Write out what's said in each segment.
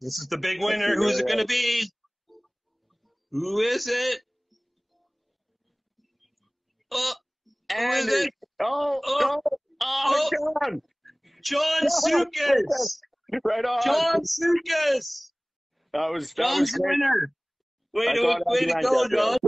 This is the big winner. Who's it going to be? Who is it? Oh, who is it? Oh, Jon Skucas. Right on. Jon Skucas. That Jon's was the great. winner. Way to go, Jon.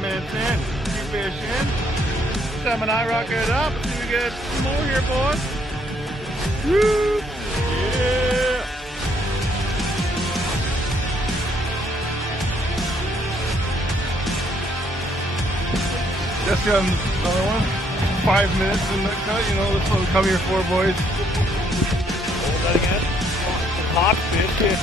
Minutes in, two fish in. Sam and I rocket it up. Let's see if we get some more here, boys. Woo! Yeah! Just got another one. 5 minutes in the cut, you know, that's what we come here for, boys. Hold that again. Hot fish.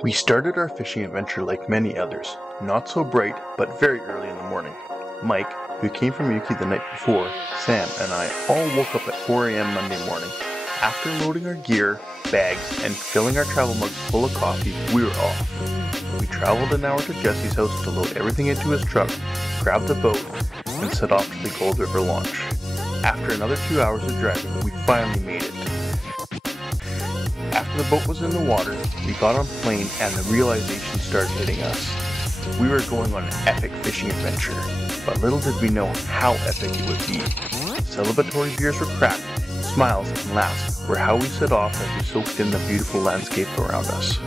We started our fishing adventure like many others, not so bright, but very early in the morning. Mike, who came from Yuki the night before, Sam, and I all woke up at 4 a.m. Monday morning. After loading our gear, bags, and filling our travel mugs full of coffee, we were off. We traveled an hour to Jesse's house to load everything into his truck, grabbed a boat, and set off to the Gold River launch. After another 2 hours of driving, we finally made it. After the boat was in the water, we got on plane and the realization started hitting us. We were going on an epic fishing adventure, but little did we know how epic it would be. Celebratory beers were cracked, smiles and laughs were how we set off as we soaked in the beautiful landscape around us.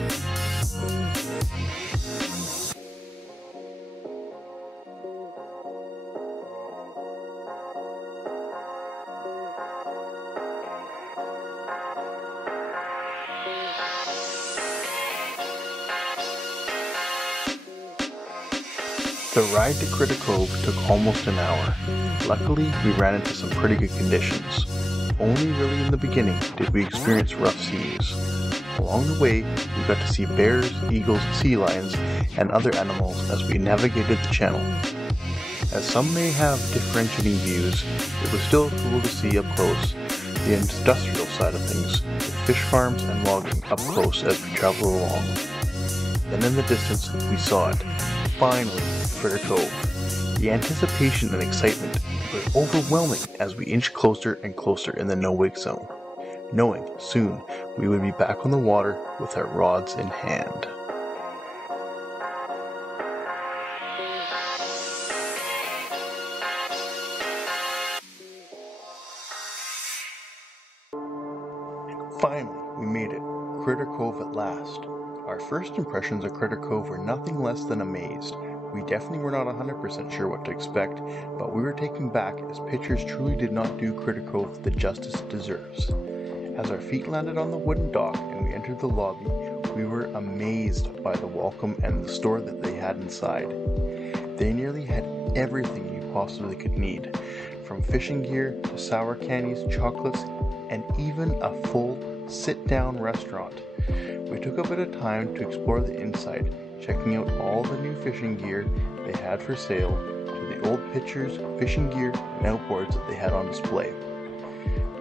The ride to Critter Cove took almost an hour. Luckily, we ran into some pretty good conditions. Only really in the beginning did we experience rough seas. Along the way, we got to see bears, eagles, sea lions, and other animals as we navigated the channel. As some may have differentiating views, it was still cool to see up close the industrial side of things, with fish farms and logging up close as we traveled along. Then in the distance, we saw it. Finally, Critter Cove. The anticipation and excitement were overwhelming as we inched closer and closer in the no-wake zone, knowing soon we would be back on the water with our rods in hand. Finally, we made it. Critter Cove at last. Our first impressions of Critter Cove were nothing less than amazed. We definitely were not 100% sure what to expect, but we were taken back as pictures truly did not do Critter Cove the justice it deserves. As our feet landed on the wooden dock and we entered the lobby, we were amazed by the welcome and the store that they had inside. They nearly had everything you possibly could need, from fishing gear to sour candies, chocolates, and even a full sit-down restaurant. We took a bit of time to explore the inside, checking out all the new fishing gear they had for sale, to the old pictures, fishing gear, and outboards that they had on display.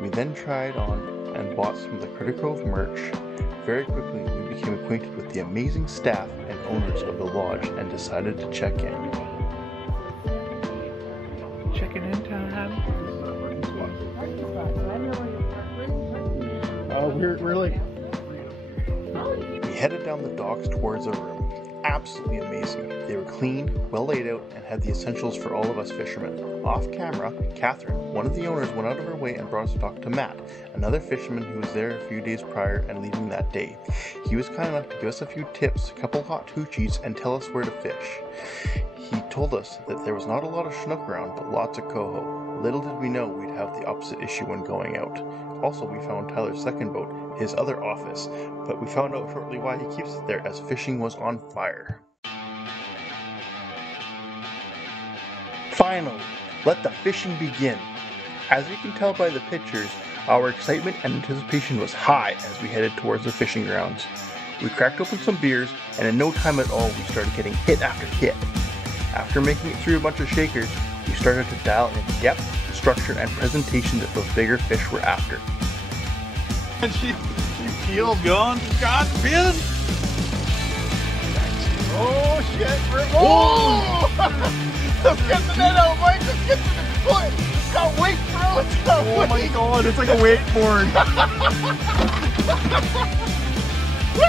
We then tried on and bought some of the Critter Cove merch. Very quickly, we became acquainted with the amazing staff and owners of the lodge and decided to check in. chicken in time. We're like. We headed down the docks towards our room. Absolutely amazing. They were clean, well laid out, and had the essentials for all of us fishermen. Off camera, Catherine, one of the owners, went out of her way and brought us to talk to Matt, another fisherman who was there a few days prior and leaving that day. He was kind enough to give us a few tips, a couple hot hoochies, and tell us where to fish. He told us that there was not a lot of Chinook around, but lots of coho. Little did we know we'd have the opposite issue when going out. Also, we found Tyler's second boat, his other office, but we found out shortly why he keeps it there, as fishing was on fire. Finally, let the fishing begin. As you can tell by the pictures, our excitement and anticipation was high as we headed towards the fishing grounds. We cracked open some beers, and in no time at all we started getting hit after hit. After making it through a bunch of shakers, we started to dial in depth, structure, and presentation that those bigger fish were after. And she peeled, gone, got peeling. Oh shit! Oh! Let's get the net out, Mike. Let's get to the foot. It's got weight, bro. It's got weight. Oh my god! It's like a wakeboard. Woo!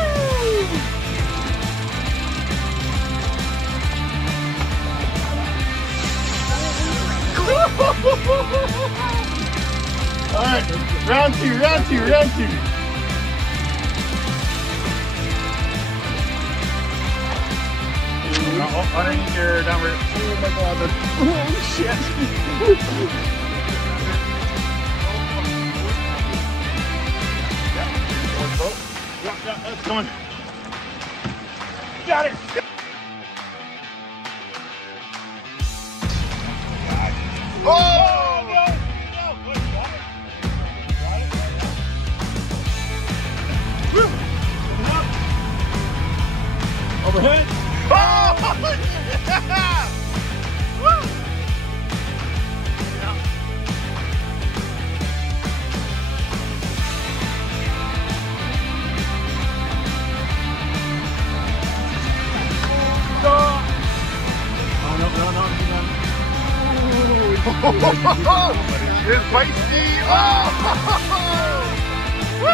Alright, round two. Oh, underneath your downward. Oh my god, that's... Holy shit! Yeah, that's going. Got it! Oh! Overhead. Oh! Yeah! Woo! Yeah. Oh, no. It's feisty. Oh! Woo!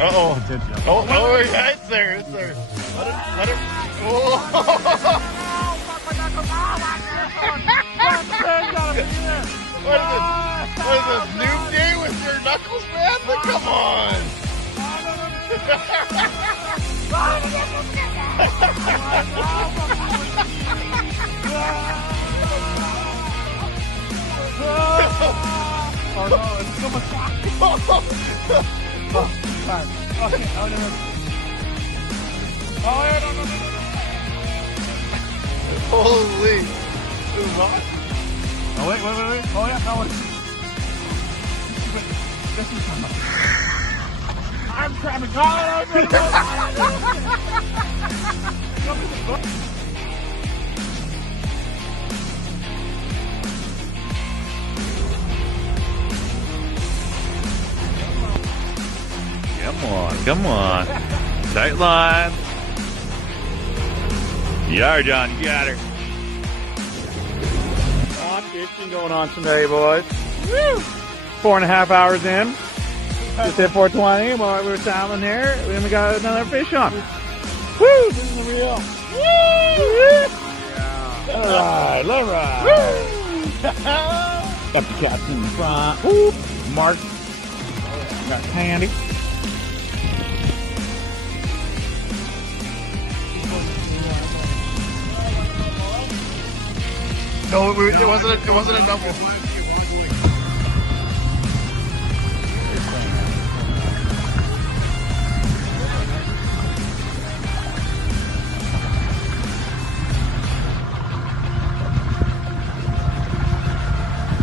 Uh-oh. Oh, yeah, it's there. Let it. Oh. What is this, Noob Day with your knuckles, man? Like, come on. Oh, no, it's so much. Oh, fine. Okay. Oh, no. Oh, no. Holy. Oh, wait. Oh, yeah, that one. I'm cramming. Oh, Come on. Tight line. You are, John. You got her. On fishing going on today, boys. Woo! 4.5 hours in. Just hit 420. Boy, we're salmon here. And we got another fish on. Woo! This is the real. Woo! Yeah. All right. Got the cats in the front. Woo! Mark. Got Candy. No, it wasn't a double.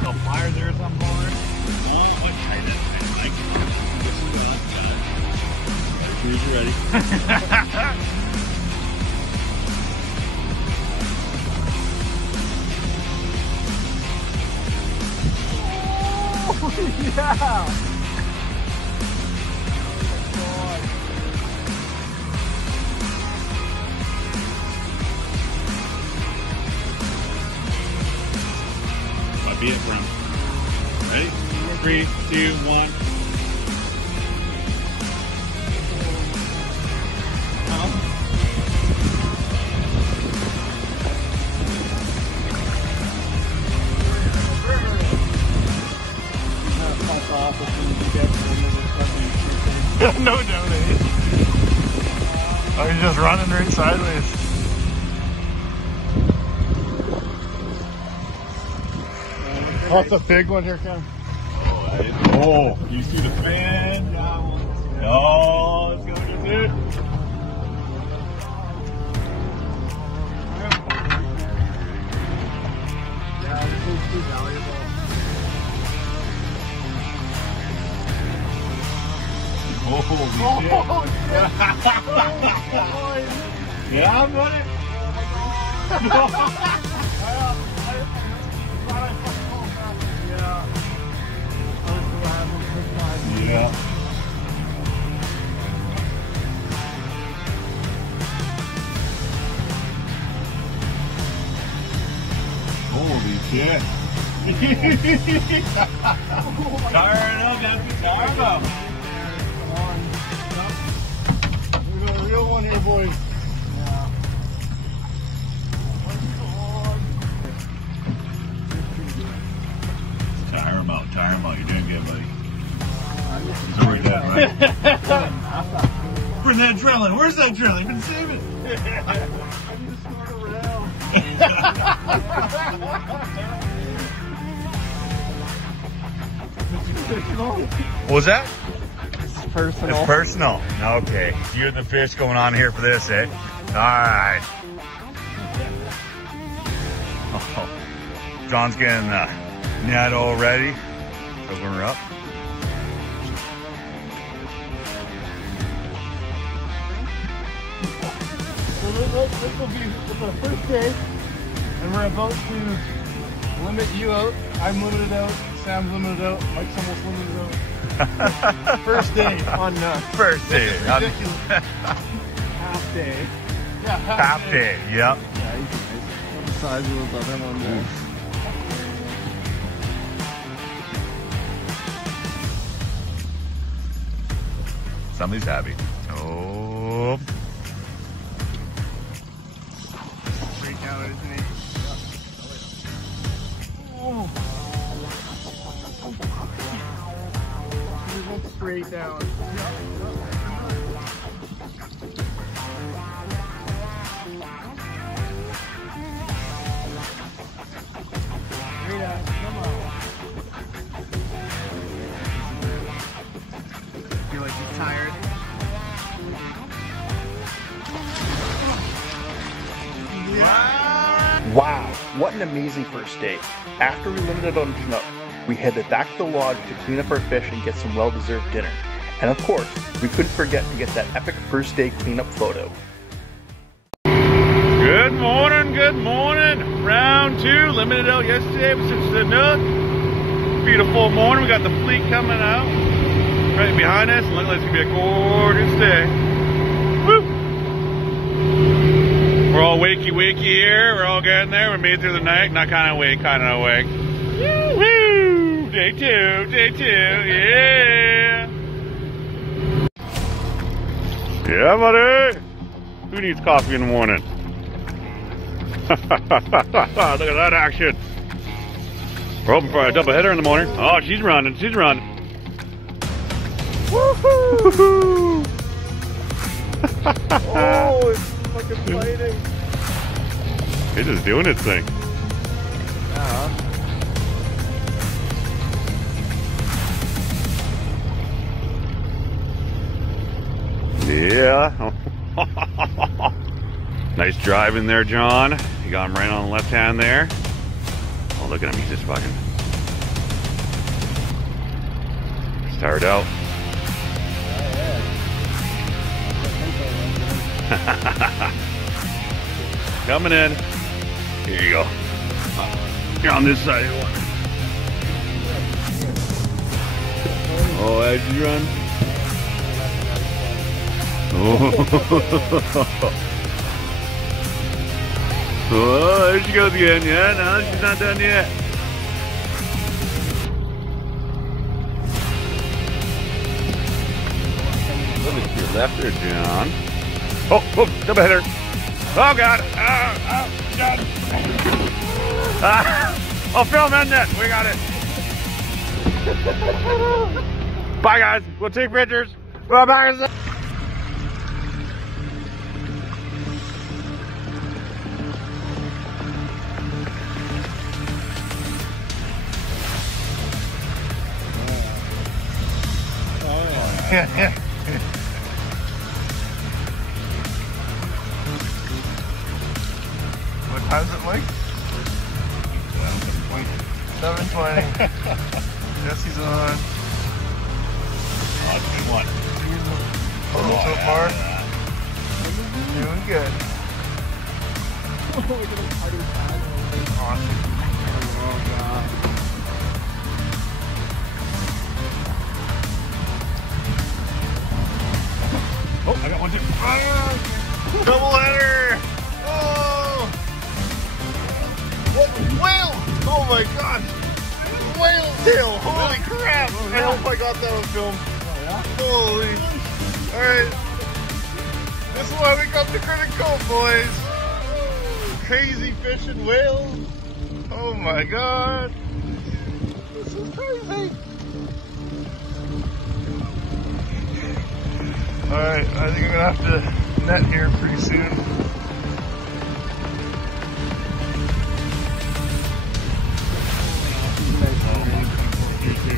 No fire there or something. Oh, okay, that's like this is ready. Yeah. Might be it for him. Ready? 3, 2, 1. No doubt it is. Oh, he's just running right sideways. Oh, it's a big one here, Ken. Oh, you see the fin? Oh, let's go get it. Yeah, this is too valuable. Oh, holy shit. Yeah, buddy. Yeah. Holy shit. Tire it up, that's the tire up. We got a real one here, boys. Tire him out, you're doing good, buddy. So we're dead, right? Bring that drilling. Where's that drilling? Been saving. I need to snort around. What was that? It's personal. It's personal. Okay. You and the fish going on here for this, eh? Alright. Oh, John's getting the net all ready. Open her up. So this will be our first day, and we're about to limit you out. I'm limited out. Sam's limited out. Mike's almost limited out. First day on First day. ridiculous. Half day. Yeah, Half day. Yep. Yeah, he's nice. What the size of those other ones there? Somebody's happy. Oh. Straight down, isn't he? Oh. He went straight down. Rita, come on. Feel like you're tired. Wow, what an amazing first day. After we limited on Chinook, we headed back to the lodge to clean up our fish and get some well-deserved dinner. And of course, we couldn't forget to get that epic first day cleanup photo. Good morning, good morning. Round 2, limited out yesterday with Chinook. Beautiful morning, we got the fleet coming out right behind us. Looks like it's gonna be a gorgeous day. Woo! We're all wakey here, we're all getting there. We made it through the night, not kind of awake, kind of awake. Woo! Day 2, yeah! Yeah, buddy! Who needs coffee in the morning? Look at that action. We're hoping for a double header in the morning. Oh, she's running. Woohoo! Oh, it's fucking fighting. It's just doing its thing. Yeah. Nice driving there, John. You got him right on the left hand there. Oh, look at him. He's just fucking tired out. Coming in. Here you go. You're on this side. Oh, as you run. Oh. Oh, there she goes again. Yeah, no, she's not done yet. Look at your left there, John. Oh, double header. Oh, God. Oh, God. I'll film in that. We got it. Bye, guys. We'll take pictures. Bye, guys. What time's it, Mike? 7:20. Jesse's on. Oh, that's a good one. Total so far. Doing good. Awesome. Oh, I got one too. Double header! Oh! Whale! Oh my god! Whale tail! Holy crap! I hope I got that on film. Holy. Alright. This is why we come to Critter Cove, boys. Crazy fishing whales. Oh my god. This is crazy. Alright, I think I'm gonna have to net here pretty soon.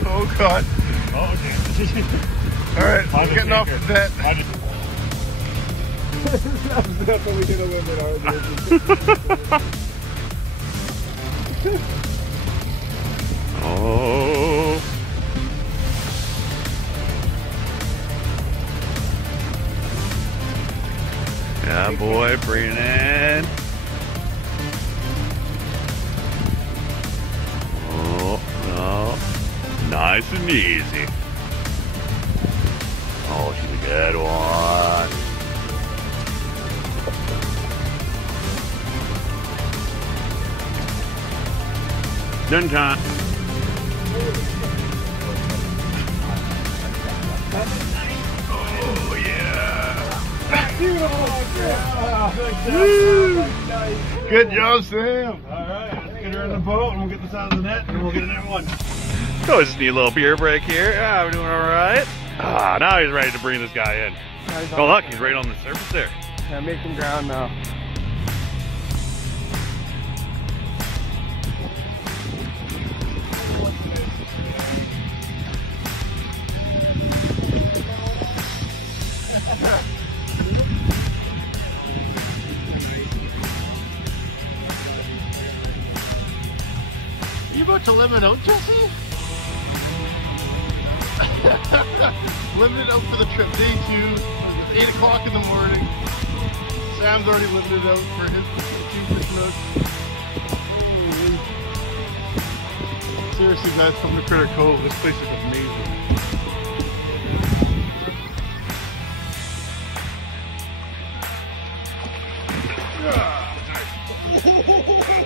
Oh god. Oh, okay. Alright, I'm getting off the net. That's what we did a little bit Oh. Yeah, boy, bring it in. Oh, no. Nice and easy. Oh, she's a good one. Done time. Oh, yeah. Good job, Sam. Alright, let's get her in the boat and we'll get this out of the net and we'll get another one. Oh, just need a little beer break here. Yeah, we're doing alright. Ah, now he's ready to bring this guy in. Oh, look, he's right on the surface there. Yeah, making ground now. You about to limit out, Jesse? Limited out for the trip, day 2. It's 8 o'clock in the morning. Sam's already limited out for his 2 fishing outs. Seriously, guys, come to Critter Cove. This place is amazing.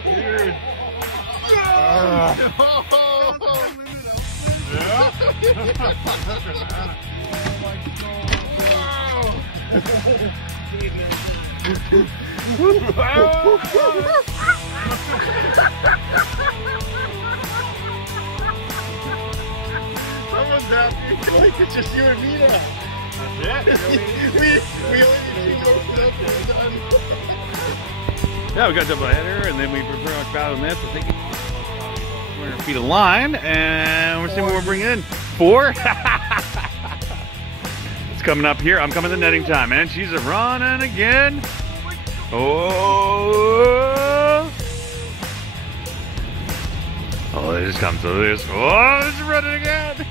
Weird. Someone's happy. Like it's just you and me now. Yeah. we only need 2 goats out there. Yeah, we got double header, and then we pretty much battled this. I think 200 feet of line, and we're seeing what we're bringing in. 4. It's coming up here. I'm coming to netting time, and she's running again. Oh. Oh, they just come through this. Oh, it's running again.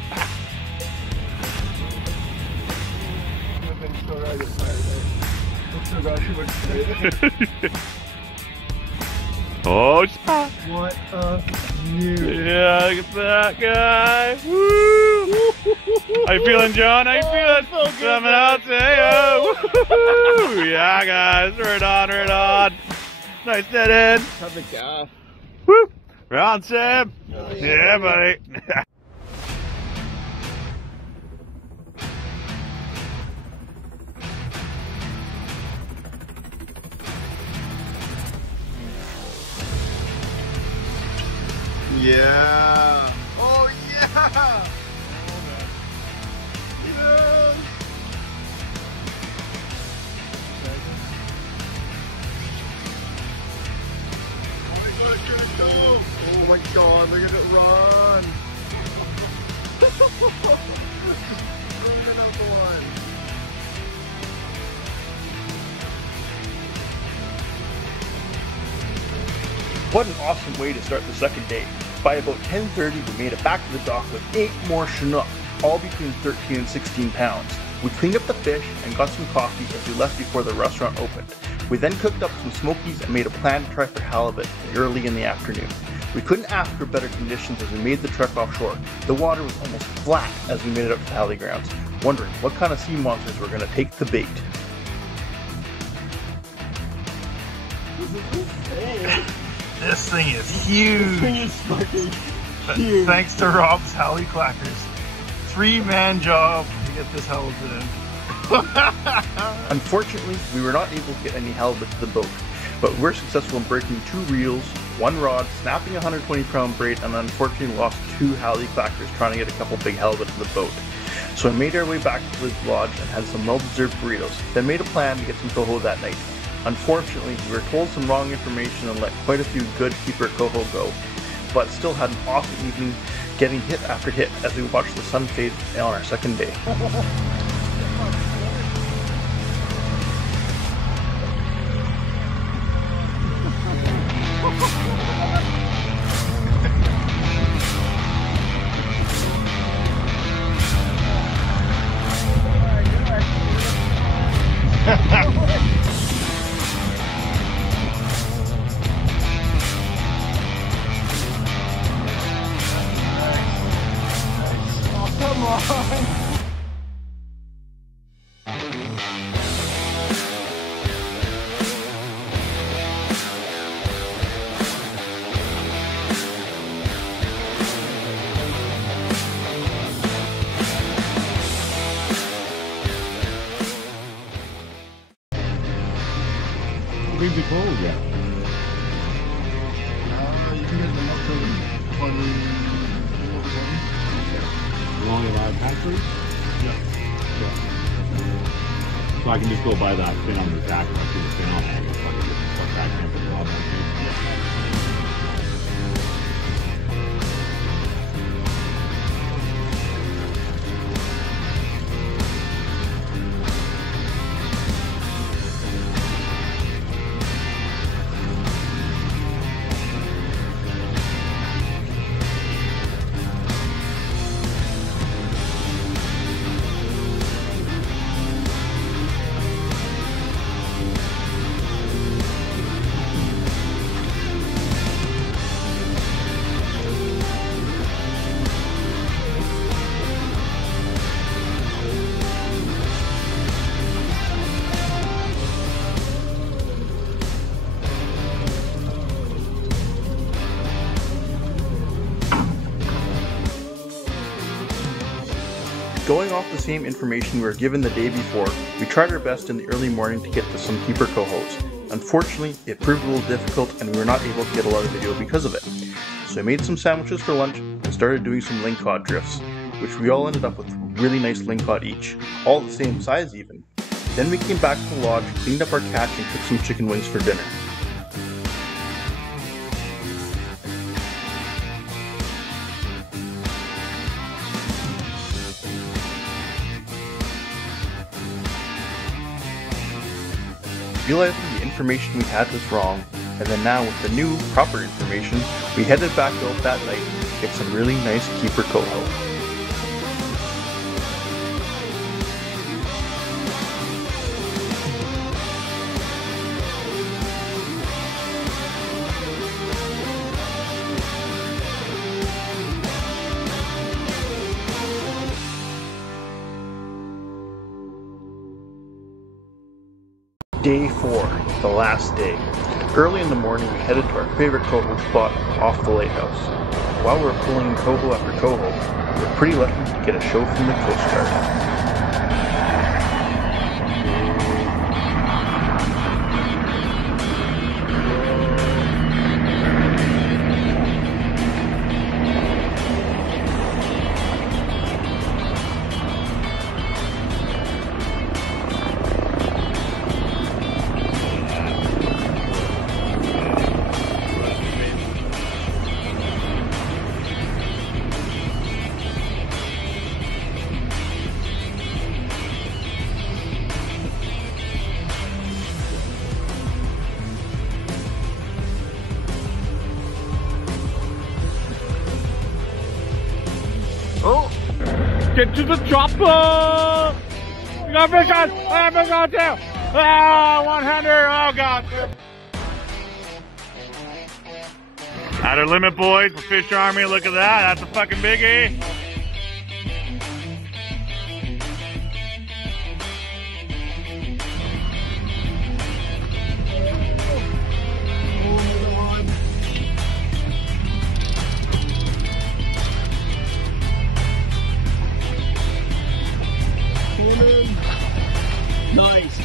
Oh, spot. What a view. Yeah, look at that guy. Woo! How you feeling, John? How you feeling? So good, Coming out, say oh. Yeah, guys, right on, right on. Nice dead end. Have a gas. Woo! Right on, Sam. Yeah, buddy. Yeah. Oh yeah. Yes. Oh my god, look at it run. Bring another one. What an awesome way to start the second day. By about 10:30, we made it back to the dock with 8 more Chinook, all between 13 and 16 pounds. We cleaned up the fish and got some coffee as we left before the restaurant opened. We then cooked up some smokies and made a plan to try for halibut early in the afternoon. We couldn't ask for better conditions as we made the trek offshore. The water was almost flat as we made it up to the Halley grounds, wondering what kind of sea monsters were going to take the bait. This thing is huge. Thanks to Rob's Halley Clackers. 3-man job to get this halibut in. Unfortunately, we were not able to get any halibut to the boat, but we were successful in breaking 2 reels, 1 rod, snapping a 120-pound braid, and unfortunately lost 2 Halley Clackers trying to get a couple big halibut to the boat. So we made our way back to the lodge and had some well-deserved burritos, then made a plan to get some coho that night. Unfortunately, we were told some wrong information and let quite a few good keeper coho go, but still had an awesome evening getting hit after hit as we watched the sun fade on our second day. Come on. We'd be cold, yeah. You can get them up to 20. Along the live hatchery? Yeah. So I can just go by that fin on the back and I see the fin on it. I can fucking just fuck back in for the rod. Going off the same information we were given the day before, we tried our best in the early morning to get to some keeper cohos. Unfortunately, it proved a little difficult and we were not able to get a lot of video because of it. So I made some sandwiches for lunch and started doing some lingcod drifts, which we all ended up with really nice lingcod each, all the same size even. Then we came back to the lodge, cleaned up our catch and cooked some chicken wings for dinner. Realizing the information we had was wrong, and then now with the new, proper information, we headed back out that night to get some really nice keeper coho. Day 4, the last day. Early in the morning we headed to our favorite coho spot off the lighthouse. While we were pulling coho after coho, we were pretty lucky to get a show from the Coast Guard. Oh! Get to the chopper! You got fish on! I got fish on too! Ah, 100! Oh god! At our limit, boys, for Fish Army. Look at that. That's a fucking biggie. Nice.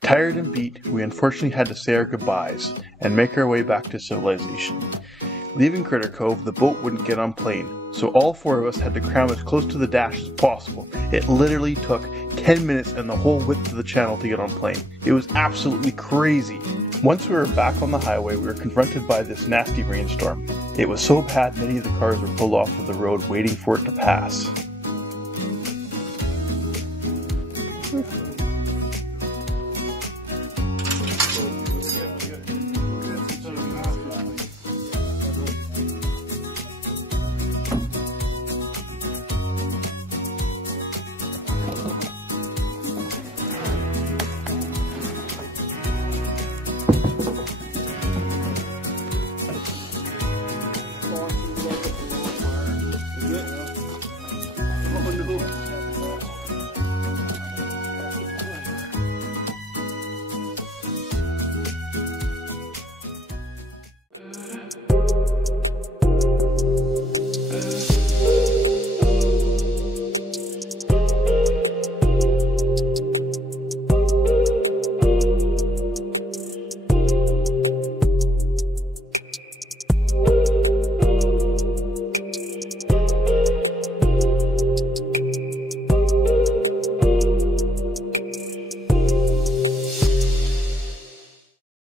Tired and beat, we unfortunately had to say our goodbyes and make our way back to civilization. Leaving Critter Cove, the boat wouldn't get on plane, so all 4 of us had to cram as close to the dash as possible. It literally took 10 minutes and the whole width of the channel to get on plane. It was absolutely crazy. Once we were back on the highway, we were confronted by this nasty rainstorm. It was so bad many of the cars were pulled off of the road waiting for it to pass.